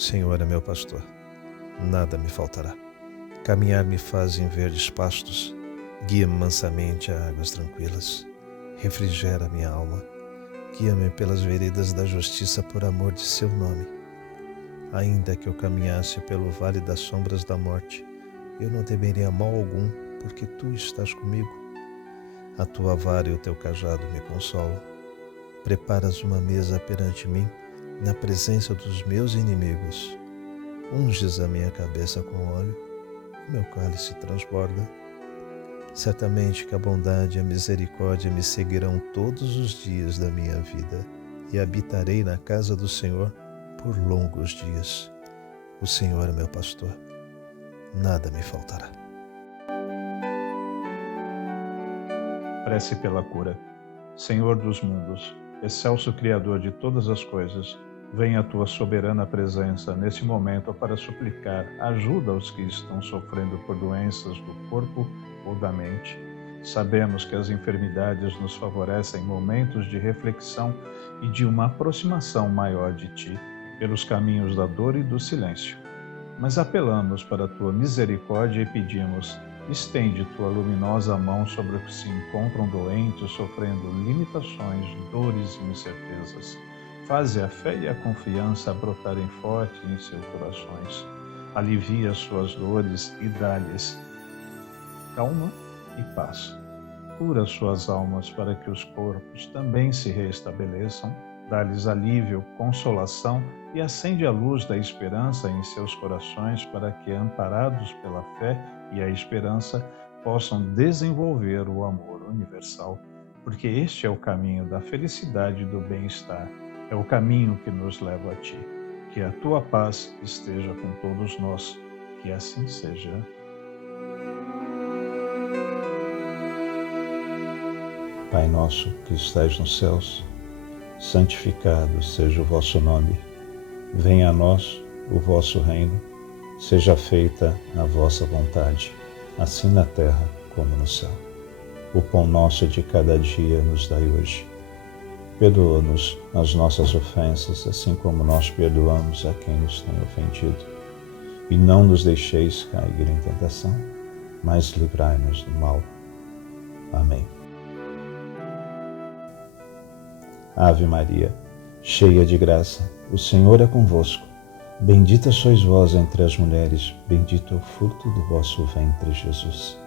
Senhor é meu pastor, nada me faltará. Caminhar me faz em verdes pastos, guia-me mansamente a águas tranquilas. Refrigera minha alma, guia-me pelas veredas da justiça por amor de seu nome. Ainda que eu caminhasse pelo vale das sombras da morte, eu não temeria mal algum, porque tu estás comigo. A tua vara e o teu cajado me consolam. Preparas uma mesa perante mim, na presença dos meus inimigos. Unges a minha cabeça com óleo, e meu cálice transborda. Certamente que a bondade e a misericórdia me seguirão todos os dias da minha vida, e habitarei na casa do Senhor por longos dias. O Senhor é meu pastor, nada me faltará. Prece pela cura. Senhor dos mundos, excelso Criador de todas as coisas, venha a tua soberana presença nesse momento para suplicar ajuda aos que estão sofrendo por doenças do corpo ou da mente. Sabemos que as enfermidades nos favorecem momentos de reflexão e de uma aproximação maior de ti, pelos caminhos da dor e do silêncio. Mas apelamos para a tua misericórdia e pedimos: estende tua luminosa mão sobre os que se encontram doentes, sofrendo limitações, dores e incertezas. Faze a fé e a confiança brotarem forte em seus corações. Alivia suas dores e dá-lhes calma e paz. Cura suas almas para que os corpos também se restabeleçam. Dá-lhes alívio, consolação e acende a luz da esperança em seus corações para que, amparados pela fé e a esperança, possam desenvolver o amor universal, porque este é o caminho da felicidade e do bem-estar, é o caminho que nos leva a ti. Que a tua paz esteja com todos nós, que assim seja. Pai nosso que estais nos céus, santificado seja o vosso nome. Venha a nós o vosso reino, seja feita a vossa vontade, assim na terra como no céu. O pão nosso de cada dia nos dai hoje. Perdoa-nos as nossas ofensas, assim como nós perdoamos a quem nos tem ofendido. E não nos deixeis cair em tentação, mas livrai-nos do mal. Amém. Ave Maria, cheia de graça, o Senhor é convosco. Bendita sois vós entre as mulheres, bendito é o fruto do vosso ventre, Jesus.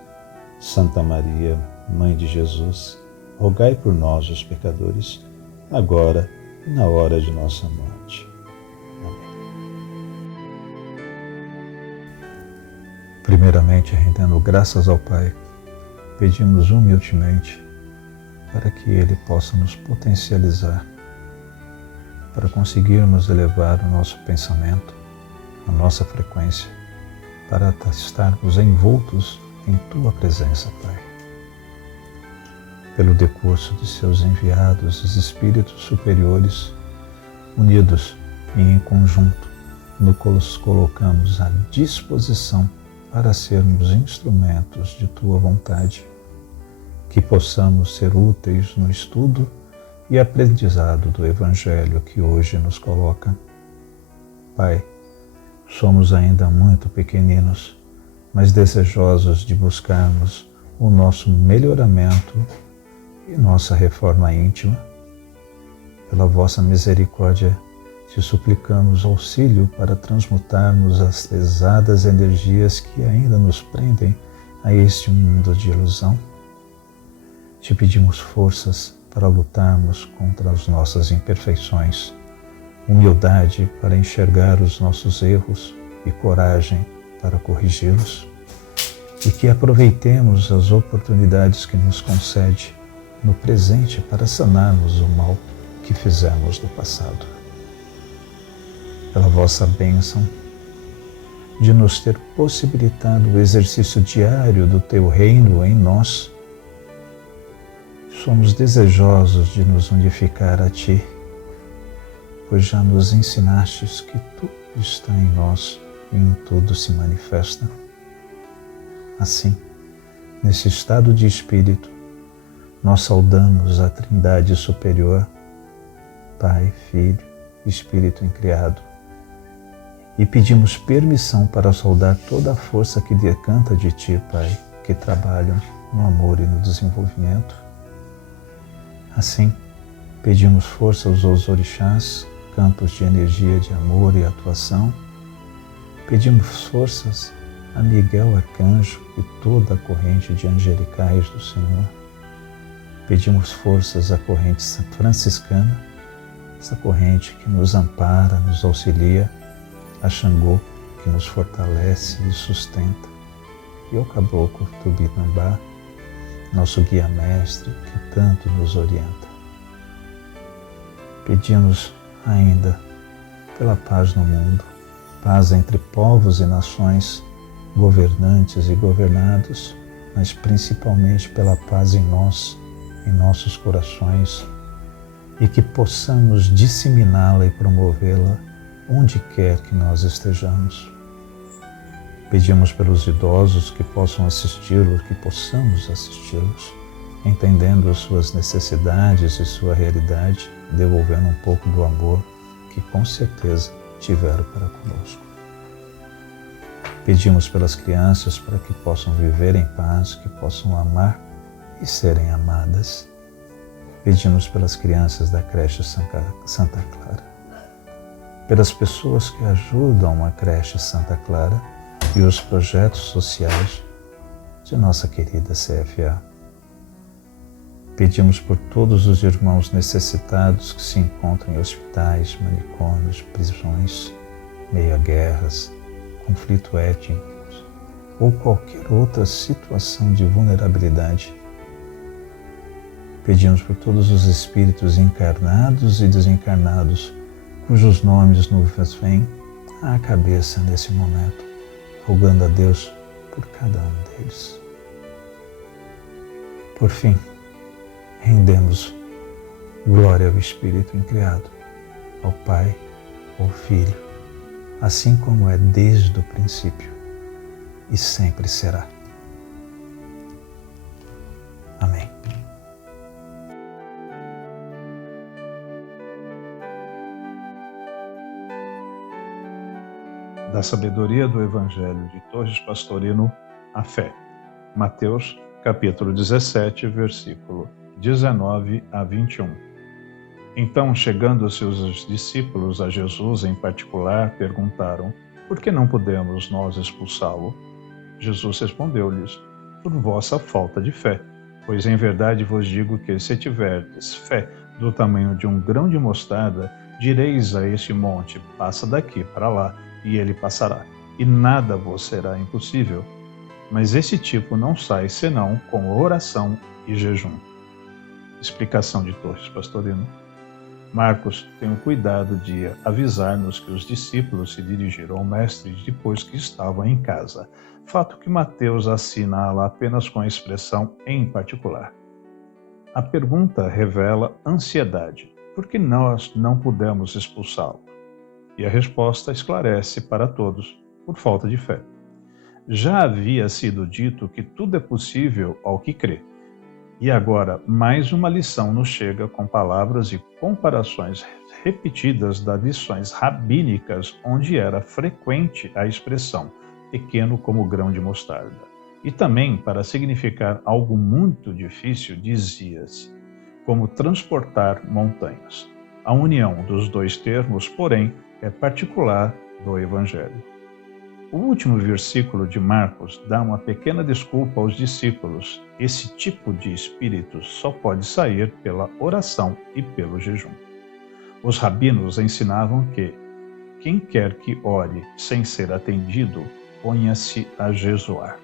Santa Maria, Mãe de Jesus, rogai por nós, os pecadores, agora e na hora de nossa morte. Amém. Primeiramente, rendendo graças ao Pai, pedimos humildemente para que Ele possa nos potencializar, para conseguirmos elevar o nosso pensamento, a nossa frequência, para estarmos envoltos em Tua presença, Pai. Pelo decurso de Seus enviados, os Espíritos superiores, unidos e em conjunto, nos colocamos à disposição para sermos instrumentos de Tua vontade, que possamos ser úteis no estudo e aprendizado do Evangelho que hoje nos coloca. Pai, somos ainda muito pequeninos, mas desejosos de buscarmos o nosso melhoramento e nossa reforma íntima. Pela vossa misericórdia, te suplicamos auxílio para transmutarmos as pesadas energias que ainda nos prendem a este mundo de ilusão. Te pedimos forças para lutarmos contra as nossas imperfeições, humildade para enxergar os nossos erros e coragem para corrigi-los, e que aproveitemos as oportunidades que nos concede no presente para sanarmos o mal que fizemos no passado. Pela vossa bênção de nos ter possibilitado o exercício diário do Teu reino em nós, somos desejosos de nos unificar a Ti, pois já nos ensinastes que tudo está em nós e em tudo se manifesta. Assim, nesse estado de espírito, nós saudamos a Trindade Superior, Pai, Filho e Espírito Incriado, e pedimos permissão para saudar toda a força que decanta de Ti, Pai, que trabalham no amor e no desenvolvimento. Assim, pedimos força aos orixás, campos de energia de amor e atuação. Pedimos forças a Miguel Arcanjo e toda a corrente de angelicais do Senhor. Pedimos forças à corrente franciscana, essa corrente que nos ampara, nos auxilia, a Xangô, que nos fortalece e sustenta, e ao Caboclo Tupinambá, nosso guia-mestre, que tanto nos orienta. Pedimos ainda pela paz no mundo, paz entre povos e nações, governantes e governados, mas principalmente pela paz em nós, em nossos corações, e que possamos disseminá-la e promovê-la onde quer que nós estejamos. Pedimos pelos idosos que possam assisti-los, que possamos assisti-los, entendendo as suas necessidades e sua realidade, devolvendo um pouco do amor que com certeza tiveram para conosco. Pedimos pelas crianças para que possam viver em paz, que possam amar e serem amadas. Pedimos pelas crianças da creche Santa Clara, pelas pessoas que ajudam a creche Santa Clara e os projetos sociais de nossa querida CFA. Pedimos por todos os irmãos necessitados que se encontram em hospitais, manicômios, prisões, meia-guerras, conflito étnicos ou qualquer outra situação de vulnerabilidade. Pedimos por todos os espíritos encarnados e desencarnados cujos nomes nos vêm à cabeça nesse momento, rogando a Deus por cada um deles. Por fim, rendemos glória ao Espírito incriado, ao Pai, ao Filho, assim como é desde o princípio e sempre será. Amém. Da sabedoria do Evangelho de Torres Pastorino, a fé. Mateus, capítulo 17, versículo 19 a 21. Então, chegando seus discípulos a Jesus em particular, perguntaram: por que não podemos nós expulsá-lo? Jesus respondeu-lhes: por vossa falta de fé. Pois em verdade vos digo que, se tiverdes fé do tamanho de um grão de mostarda, direis a este monte: passa daqui para lá, e ele passará, e nada vos será impossível. Mas esse tipo não sai senão com oração e jejum. Explicação de Torres Pastorino. Marcos tem o cuidado de avisar-nos que os discípulos se dirigiram ao Mestre depois que estavam em casa, fato que Mateus assinala apenas com a expressão em particular. A pergunta revela ansiedade, porque nós não pudemos expulsá-lo. E a resposta esclarece para todos, por falta de fé. Já havia sido dito que tudo é possível ao que crê. E agora, mais uma lição nos chega com palavras e comparações repetidas das lições rabínicas, onde era frequente a expressão pequeno como grão de mostarda. E também, para significar algo muito difícil, dizia-se como transportar montanhas. A união dos dois termos, porém, é particular do Evangelho. O último versículo de Marcos dá uma pequena desculpa aos discípulos. Esse tipo de espírito só pode sair pela oração e pelo jejum. Os rabinos ensinavam que quem quer que ore sem ser atendido, ponha-se a jejuar.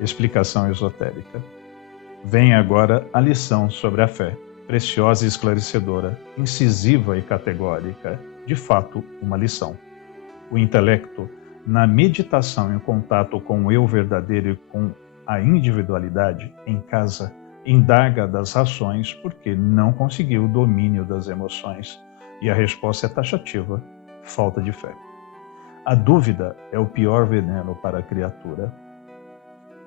Explicação esotérica. Vem agora a lição sobre a fé, preciosa e esclarecedora, incisiva e categórica, de fato, uma lição. O intelecto, na meditação em contato com o eu verdadeiro e com a individualidade, em casa, indaga das razões porque não conseguiu o domínio das emoções, e a resposta é taxativa: falta de fé. A dúvida é o pior veneno para a criatura.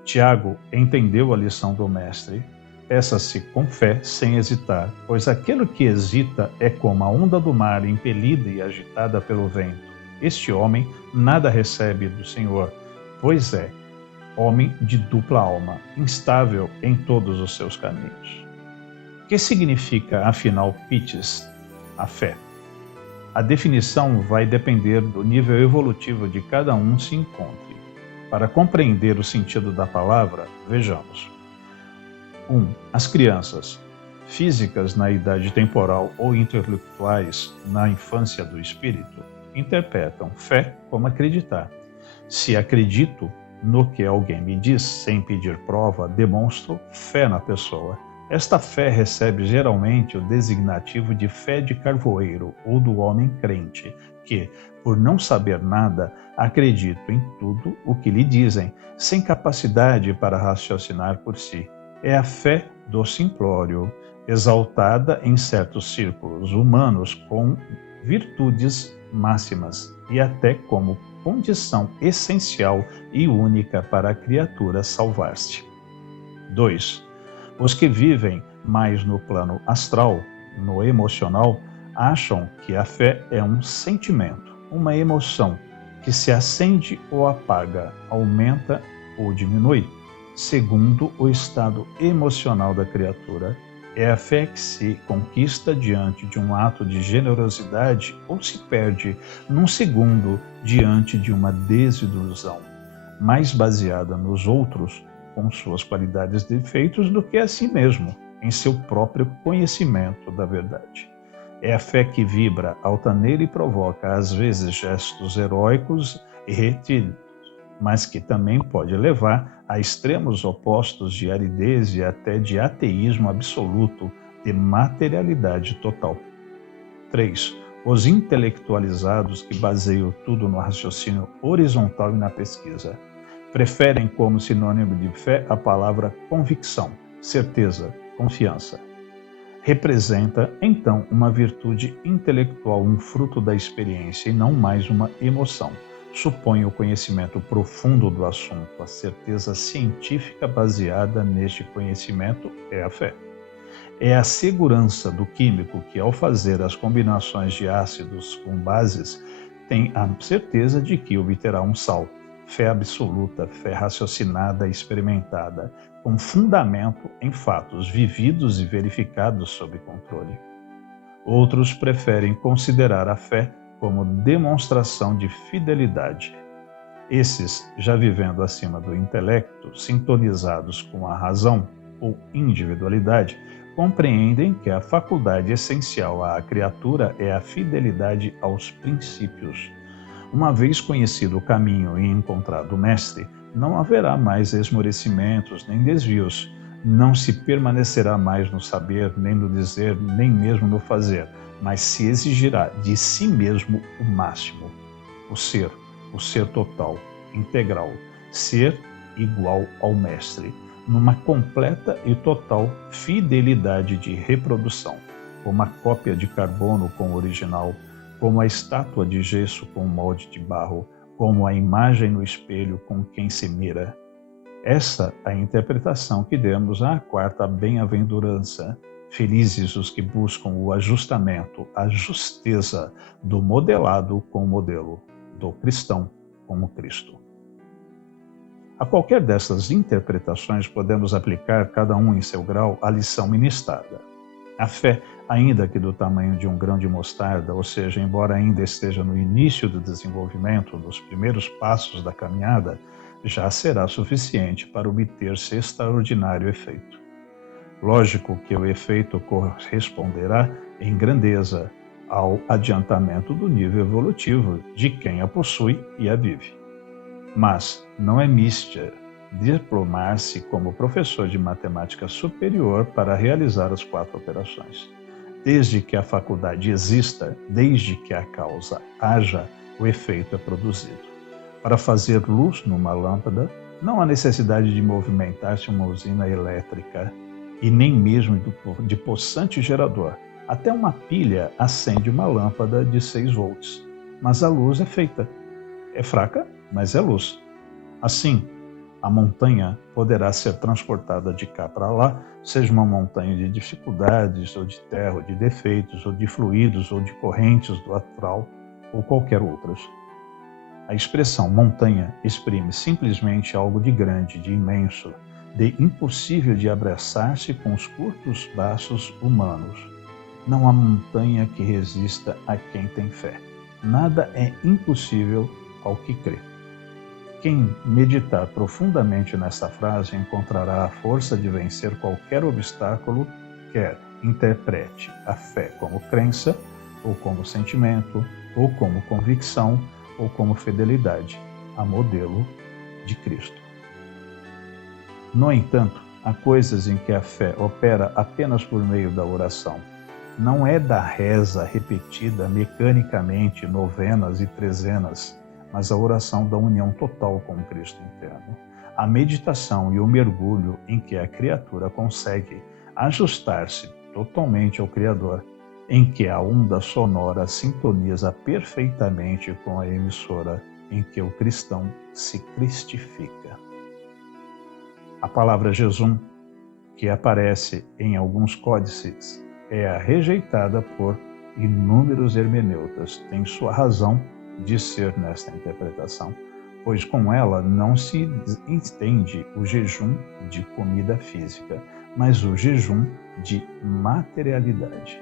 Tiago entendeu a lição do Mestre. Peça-se com fé, sem hesitar, pois aquele que hesita é como a onda do mar impelida e agitada pelo vento. Este homem nada recebe do Senhor, pois é homem de dupla alma, instável em todos os seus caminhos. O que significa, afinal, pitis, a fé? A definição vai depender do nível evolutivo de cada um se encontre. Para compreender o sentido da palavra, vejamos. 1. As crianças, físicas na idade temporal ou intelectuais na infância do espírito, interpretam fé como acreditar. Se acredito no que alguém me diz sem pedir prova, demonstro fé na pessoa. Esta fé recebe geralmente o designativo de fé de carvoeiro ou do homem crente, que, por não saber nada, acredita em tudo o que lhe dizem, sem capacidade para raciocinar por si. É a fé do simplório, exaltada em certos círculos humanos com virtudes máximas e até como condição essencial e única para a criatura salvar-se. 2. Os que vivem mais no plano astral, no emocional, acham que a fé é um sentimento, uma emoção que se acende ou apaga, aumenta ou diminui, segundo o estado emocional da criatura. É a fé que se conquista diante de um ato de generosidade ou se perde num segundo diante de uma desilusão, mais baseada nos outros, com suas qualidades e defeitos, do que a si mesmo, em seu próprio conhecimento da verdade. É a fé que vibra altaneira e provoca, às vezes, gestos heróicos e retílicos, mas que também pode levar a extremos opostos de aridez e até de ateísmo absoluto, de materialidade total. 3. Os intelectualizados que baseiam tudo no raciocínio horizontal e na pesquisa preferem como sinônimo de fé a palavra convicção, certeza, confiança. Representa, então, uma virtude intelectual, um fruto da experiência e não mais uma emoção. Supõe o conhecimento profundo do assunto. A certeza científica baseada neste conhecimento é a fé. É a segurança do químico que, ao fazer as combinações de ácidos com bases, tem a certeza de que obterá um sal. Fé absoluta, fé raciocinada e experimentada, com fundamento em fatos vividos e verificados sob controle. Outros preferem considerar a fé como demonstração de fidelidade. Esses, já vivendo acima do intelecto, sintonizados com a razão ou individualidade, compreendem que a faculdade essencial à criatura é a fidelidade aos princípios. Uma vez conhecido o caminho e encontrado o mestre, não haverá mais esmorecimentos nem desvios, não se permanecerá mais no saber, nem no dizer, nem mesmo no fazer, mas se exigirá de si mesmo o máximo, o ser total, integral, ser igual ao mestre, numa completa e total fidelidade de reprodução, como a cópia de carbono com o original, como a estátua de gesso com o molde de barro, como a imagem no espelho com quem se mira. Essa é a interpretação que demos à quarta bem-aventurança. Felizes os que buscam o ajustamento, a justeza do modelado com o modelo, do cristão com o Cristo. A qualquer dessas interpretações podemos aplicar, cada um em seu grau, a lição ministrada. A fé, ainda que do tamanho de um grão de mostarda, ou seja, embora ainda esteja no início do desenvolvimento, nos primeiros passos da caminhada, já será suficiente para obter-se extraordinário efeito. Lógico que o efeito corresponderá em grandeza ao adiantamento do nível evolutivo de quem a possui e a vive. Mas não é mística diplomar-se como professor de matemática superior para realizar as 4 operações. Desde que a faculdade exista, desde que a causa haja, o efeito é produzido. Para fazer luz numa lâmpada, não há necessidade de movimentar-se uma usina elétrica e nem mesmo de possante gerador. Até uma pilha acende uma lâmpada de 6 volts, mas a luz é feita. É fraca, mas é luz. Assim, A montanha poderá ser transportada de cá para lá, seja uma montanha de dificuldades, ou de terra, ou de defeitos, ou de fluidos, ou de correntes do astral, ou qualquer outras. A expressão montanha exprime simplesmente algo de grande, de imenso, de impossível de abraçar-se com os curtos braços humanos. Não há montanha que resista a quem tem fé. Nada é impossível ao que crê. Quem meditar profundamente nesta frase encontrará a força de vencer qualquer obstáculo, quer interprete a fé como crença, ou como sentimento, ou como convicção, ou como fidelidade a modelo de Cristo. No entanto, há coisas em que a fé opera apenas por meio da oração. Não é da reza repetida mecanicamente, novenas e trezenas, mas a oração da união total com o Cristo interno. A meditação e o mergulho em que a criatura consegue ajustar-se totalmente ao Criador, em que a onda sonora sintoniza perfeitamente com a emissora em que o cristão se cristifica. A palavra Jesum, que aparece em alguns códices, é rejeitada por inúmeros hermeneutas. Tem sua razão de ser nesta interpretação, pois com ela não se entende o jejum de comida física, mas o jejum de materialidade.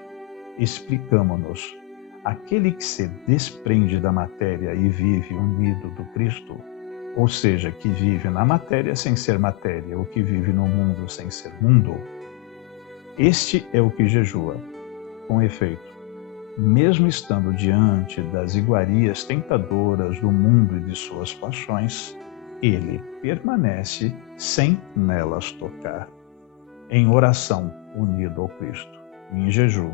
Explicamo-nos: aquele que se desprende da matéria e vive unido do Cristo, ou seja, que vive na matéria sem ser matéria, ou que vive no mundo sem ser mundo, este é o que jejua. Com efeito, mesmo estando diante das iguarias tentadoras do mundo e de suas paixões, ele permanece sem nelas tocar, em oração unido ao Cristo, em jejum,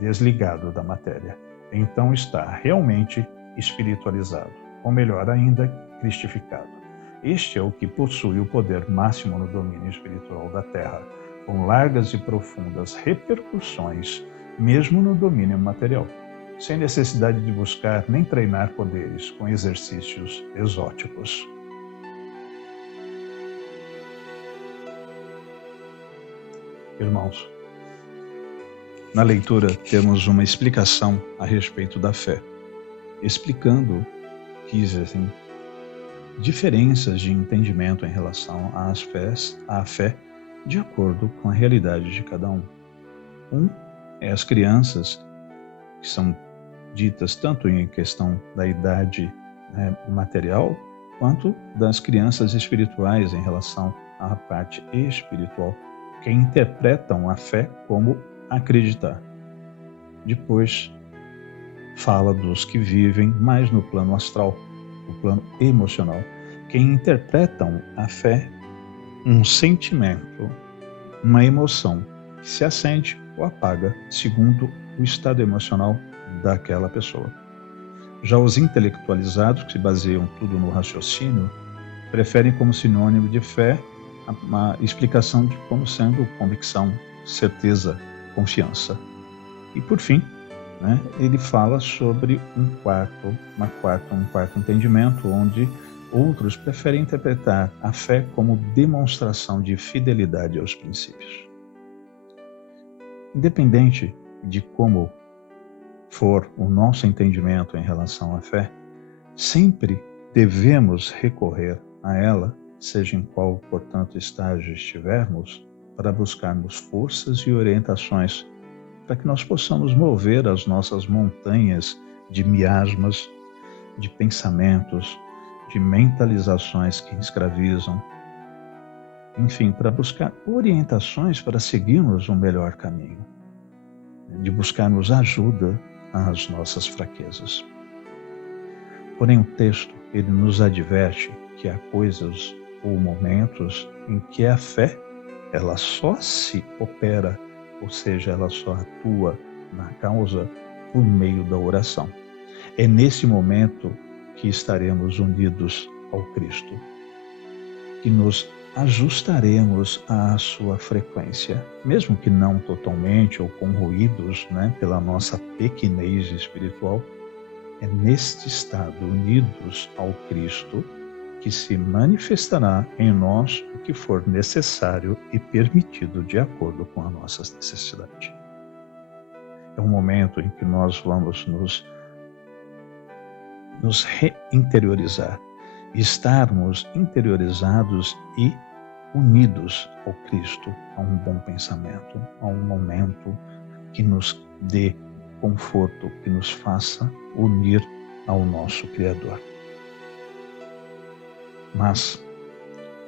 desligado da matéria. Então está realmente espiritualizado, ou melhor ainda, cristificado. Este é o que possui o poder máximo no domínio espiritual da Terra, com largas e profundas repercussões, mesmo no domínio material, sem necessidade de buscar nem treinar poderes com exercícios exóticos. Irmãos, na leitura temos uma explicação a respeito da fé, explicando que existem diferenças de entendimento em relação à fé de acordo com a realidade de cada um. É as crianças, que são ditas tanto em questão da idade material, quanto das crianças espirituais em relação à parte espiritual, que interpretam a fé como acreditar. Depois fala dos que vivem mais no plano astral, o plano emocional, que interpretam a fé um sentimento, uma emoção que se acende ou apaga segundo o estado emocional daquela pessoa. Já os intelectualizados, que se baseiam tudo no raciocínio, preferem como sinônimo de fé uma explicação de como sendo convicção, certeza, confiança. E por fim, ele fala sobre um quarto entendimento, onde outros preferem interpretar a fé como demonstração de fidelidade aos princípios. Independente de como for o nosso entendimento em relação à fé, sempre devemos recorrer a ela, seja em qual, portanto, estágio estivermos, para buscarmos forças e orientações para que nós possamos mover as nossas montanhas de miasmas, de pensamentos, de mentalizações que escravizam, enfim, para buscar orientações para seguirmos um melhor caminho, de buscarmos ajuda às nossas fraquezas. Porém, o texto, ele nos adverte que há coisas ou momentos em que a fé, ela só se opera, ou seja, ela só atua na causa por meio da oração. É nesse momento que estaremos unidos ao Cristo, que nos ajustaremos à sua frequência, mesmo que não totalmente ou com ruídos, pela nossa pequenez espiritual. É neste estado, unidos ao Cristo, que se manifestará em nós o que for necessário e permitido de acordo com as nossas necessidades. É um momento em que nós vamos nos reinteriorizar, estarmos interiorizados e unidos ao Cristo, a um bom pensamento, a um momento que nos dê conforto, que nos faça unir ao nosso Criador. Mas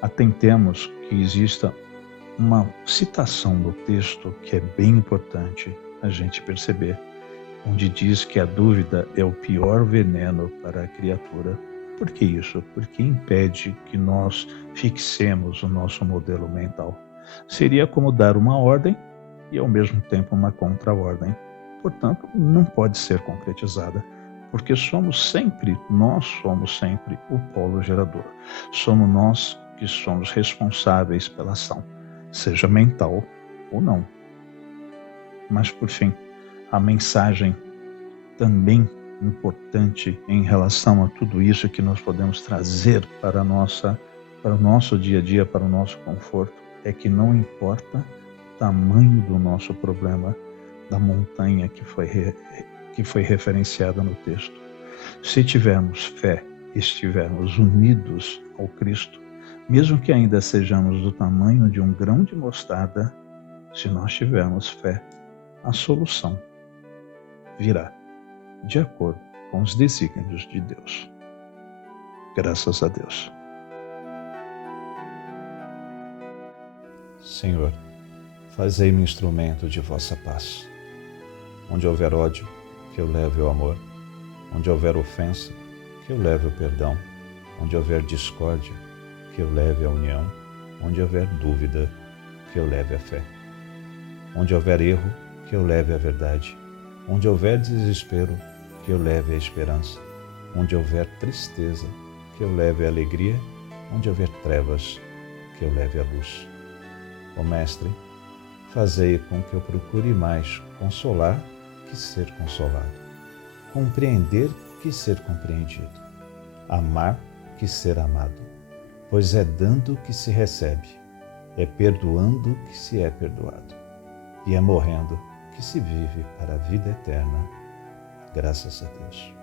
atentemos que exista uma citação do texto que é bem importante a gente perceber, onde diz que a dúvida é o pior veneno para a criatura. Por que isso? Porque impede que nós fixemos o nosso modelo mental. Seria como dar uma ordem e ao mesmo tempo uma contra-ordem. Portanto, não pode ser concretizada, porque nós somos sempre o polo gerador. Somos nós que somos responsáveis pela ação, seja mental ou não. Mas, por fim, a mensagem também importante em relação a tudo isso que nós podemos trazer para o nosso dia a dia, para o nosso conforto, é que não importa o tamanho do nosso problema, da montanha que foi referenciada no texto. Se tivermos fé, estivermos unidos ao Cristo, mesmo que ainda sejamos do tamanho de um grão de mostarda, se nós tivermos fé, a solução virá de acordo com os desígnios de Deus. Graças a Deus. Senhor, fazei-me instrumento de vossa paz. Onde houver ódio, que eu leve o amor. Onde houver ofensa, que eu leve o perdão. Onde houver discórdia, que eu leve a união. Onde houver dúvida, que eu leve a fé. Onde houver erro, que eu leve a verdade. Onde houver desespero, que eu leve a esperança. Onde houver tristeza, que eu leve a alegria. Onde houver trevas, que eu leve a luz. Ó Mestre, fazei com que eu procure mais consolar que ser consolado, compreender que ser compreendido, amar que ser amado, pois é dando que se recebe, é perdoando que se é perdoado, e é morrendo que se vive para a vida eterna. Graças a Deus.